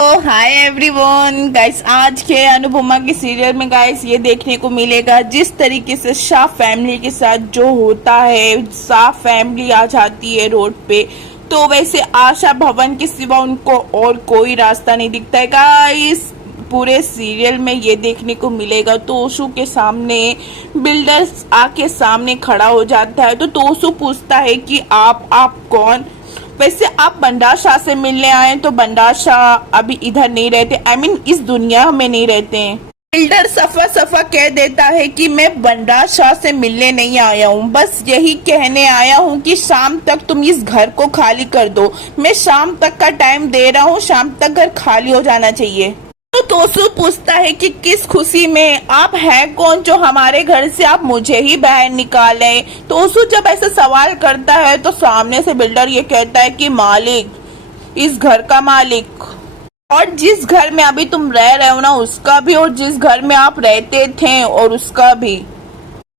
तो hi everyone guys, आज के अनुपमा के सीरियल में गाइस ये देखने को मिलेगा जिस तरीके से शाह फैमिली के साथ जो होता है। शाह फैमिली आ जाती है रोड पे, तो वैसे आशा भवन के सिवा उनको और कोई रास्ता नहीं दिखता है गाइस। पूरे सीरियल में ये देखने को मिलेगा। तोसू के सामने बिल्डर्स आके सामने खड़ा हो जाता है, तो तोसू पूछता है कि आप कौन। वैसे आप बंडार शाह से मिलने आए, तो बंडार शाह अभी इधर नहीं रहते, इस दुनिया में नहीं रहते हैं। बिल्डर सफा सफा कह देता है कि मैं बंडार शाह से मिलने नहीं आया हूँ, बस यही कहने आया हूँ कि शाम तक तुम इस घर को खाली कर दो। मैं शाम तक का टाइम दे रहा हूँ, शाम तक घर खाली हो जाना चाहिए। तो तोसू पूछता है कि किस खुशी में, आप हैं कौन जो हमारे घर से आप मुझे ही बाहर निकालें। तोसू जब ऐसा सवाल करता है तो सामने से बिल्डर ये कहता है कि मालिक, इस घर का मालिक, और जिस घर में अभी तुम रह रहे हो ना उसका भी, और जिस घर में आप रहते थे और उसका भी।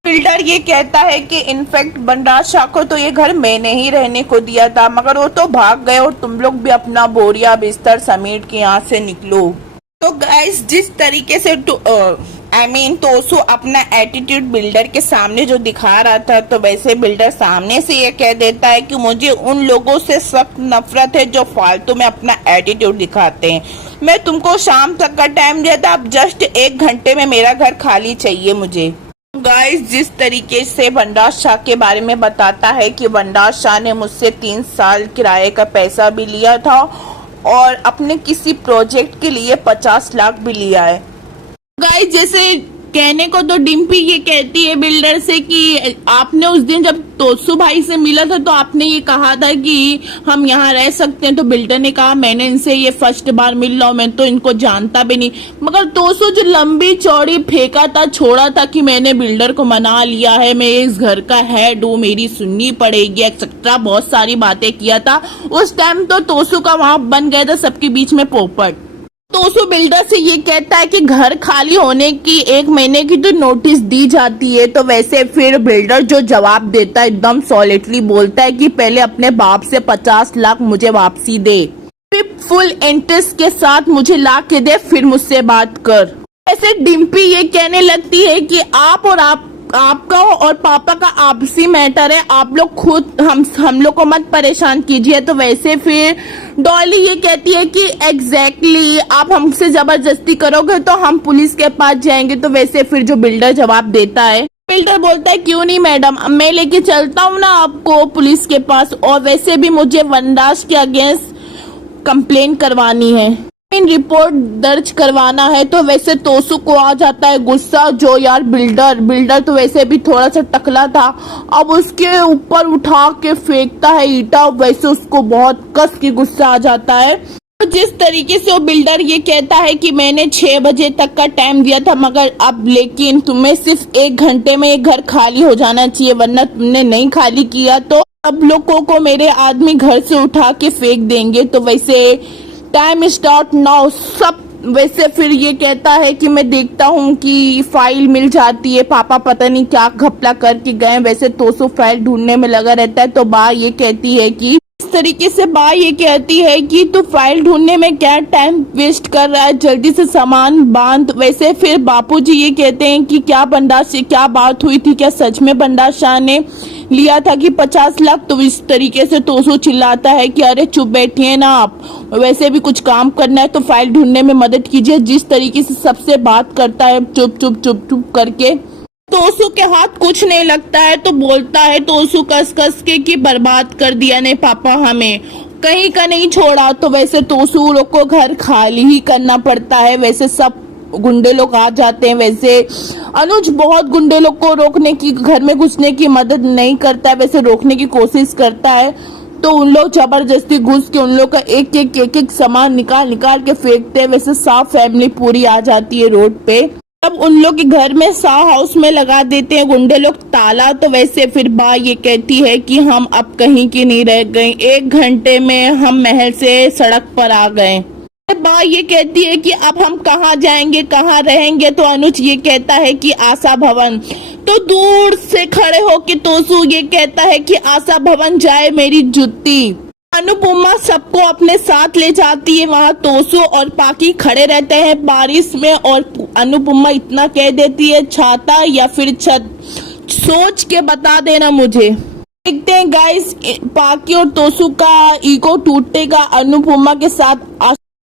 बिल्डर ये कहता है कि इनफैक्ट बंडार शाह को तो ये घर मैंने ही रहने को दिया था, मगर वो तो भाग गए और तुम लोग भी अपना बोरिया बिस्तर समेट के यहाँ से निकलो। तो गाइस, जिस तरीके से तोसू अपना एटीट्यूड बिल्डर के सामने जो दिखा रहा था, तो वैसे बिल्डर सामने से ये कह देता है कि मुझे उन लोगों से सख्त नफरत है जो फालतू में अपना एटीट्यूड दिखाते हैं। मैं तुमको शाम तक का टाइम दिया था, अब जस्ट 1 घंटे में मेरा घर खाली चाहिए मुझे। गाइस, जिस तरीके से बंडार शाह के बारे में बताता है कि बंडार शाह ने मुझसे 3 साल किराए का पैसा भी लिया था और अपने किसी प्रोजेक्ट के लिए 50 लाख भी लिया है। गाइस, जैसे कहने को तो डिम्पी ये कहती है बिल्डर से कि आपने उस दिन जब तोसू भाई से मिला था तो आपने ये कहा था कि हम यहाँ रह सकते हैं, तो बिल्डर ने कहा मैंने इनसे ये फर्स्ट बार मिल रहा हूँ, मैं तो इनको जानता भी नहीं। मगर तोसू जो लंबी चौड़ी फेंका था, छोड़ा था कि मैंने बिल्डर को मना लिया है, मैं इस घर का हेड हूँ, मेरी सुननी पड़ेगी एक्सेट्रा, बहुत सारी बातें किया था। उस टाइम तो तोसू का वहां बन गया था सबके बीच में पोपट। तोसू बिल्डर से ये कहता है कि घर खाली होने की 1 महीने की तो नोटिस दी जाती है। तो वैसे फिर बिल्डर जो जवाब देता है एकदम सॉलिडली बोलता है कि पहले अपने बाप से 50 लाख मुझे वापसी दे, फिर फुल इंटरेस्ट के साथ मुझे ला के दे, फिर मुझसे बात कर। ऐसे डिम्पी ये कहने लगती है कि आपका और पापा का आपसी मैटर है, आप लोग खुद हम लोग को मत परेशान कीजिए। तो वैसे फिर डॉली ये कहती है कि एग्जैक्टली आप हमसे जबरदस्ती करोगे तो हम पुलिस के पास जाएंगे। तो वैसे फिर जो बिल्डर जवाब देता है, बिल्डर बोलता है क्यों नहीं मैडम, मैं लेके चलता हूँ ना आपको पुलिस के पास, और वैसे भी मुझे वनराज के अगेंस्ट कंप्लेन करवानी है, रिपोर्ट दर्ज करवाना है। तो वैसे तोसू को आ जाता है गुस्सा, जो यार बिल्डर तो वैसे भी थोड़ा सा टकला था, अब उसके ऊपर उठा के फेंकता है ईटा, वैसे उसको बहुत कस की गुस्सा आ जाता है। तो जिस तरीके से वो बिल्डर ये कहता है कि मैंने 6 बजे तक का टाइम दिया था, मगर अब लेकिन तुम्हें सिर्फ 1 घंटे में ये घर खाली हो जाना चाहिए, वरना तुमने नहीं खाली किया तो अब लोगों को मेरे आदमी घर से उठा के फेंक देंगे। तो वैसे टाइम स्टार्ट नाउ सब। वैसे फिर ये कहता है कि मैं देखता हूँ कि फाइल मिल जाती है, पापा पता नहीं क्या घपला करके गए। वैसे तोसू फाइल ढूंढने में लगा रहता है। तो बा ये कहती है कि इस तरीके से बा ये कहती है कि तू फाइल ढूंढने में क्या टाइम वेस्ट कर रहा है, जल्दी से सामान बांध। वैसे फिर बापूजी ये कहते हैं कि क्या बंडार से क्या बात हुई थी, क्या सच में बंडार शाह ने लिया था कि 50 लाख। तो इस तरीके से तोसू चिल्लाता है कि अरे चुप बैठिए ना आप, वैसे भी कुछ काम करना है तो फाइल ढूंढने में मदद कीजिए। जिस तरीके से सबसे बात करता है चुप चुप चुप चुप करके, तोसू के हाथ कुछ नहीं लगता है। तो बोलता है तोसू कस कस के कि बर्बाद कर दिया ने पापा, हमें कहीं का नहीं छोड़ा। तो वैसे तोसू लोग को घर खाली ही करना पड़ता है। वैसे सब गुंडे लोग आ जाते हैं। वैसे अनुज बहुत गुंडे लोग को रोकने की, घर में घुसने की मदद नहीं करता है, वैसे रोकने की कोशिश करता है। तो उन लोग जबरदस्ती घुस के उन लोग का एक सामान निकाल के फेंकते हैं। वैसे शाह फैमिली पूरी आ जाती है रोड पे। तब उन लोग के घर में शाह हाउस में लगा देते हैं गुंडे लोग ताला। तो वैसे फिर बा ये कहती है कि हम अब कहीं की नहीं रह गए, 1 घंटे में हम महल से सड़क पर आ गए। बा ये कहती है कि अब हम कहाँ जाएंगे, कहाँ रहेंगे। तो अनुज ये कहता है कि आशा भवन। तो दूर से खड़े होके तोसू ये कहता है कि आशा भवन जाए मेरी जुत्ती। अनुपमा सबको अपने साथ ले जाती है। वहाँ तोसू और पाकी खड़े रहते हैं बारिश में और अनुपमा इतना कह देती है, छाता या फिर छत, सोच के बता देना मुझे। देखते हैं गाइस, पाकी और तोसू का ईगो टूटेगा अनुपमा के साथ